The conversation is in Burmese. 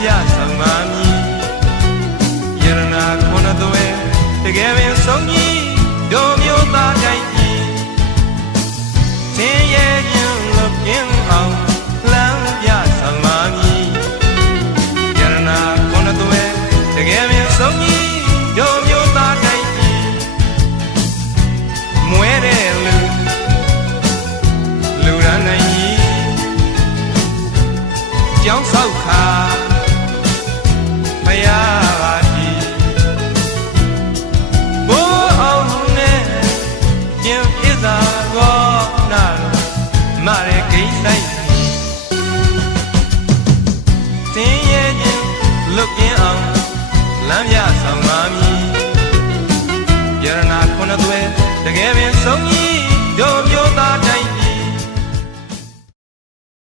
ပြဆောင်ပါမည်ယရနာခုနှစ်သွဲတကယ်ပင်ဆုံးကြီးတို့မျိုးသားတိုင်းကြီးသင်ရဲ့ခြင်းလို့ပြင်းအောင်လမ်းပြဆောင်ပါမည်ယရနာခုနှစ်သွဲတကယ်ပင်ဆုံးကြီးတို့မျိုးသားတိုင်းကြီးမွဲတဲ့လူရန်နိုင်ကြီးကျောင်းဆောက်ခါဘုရား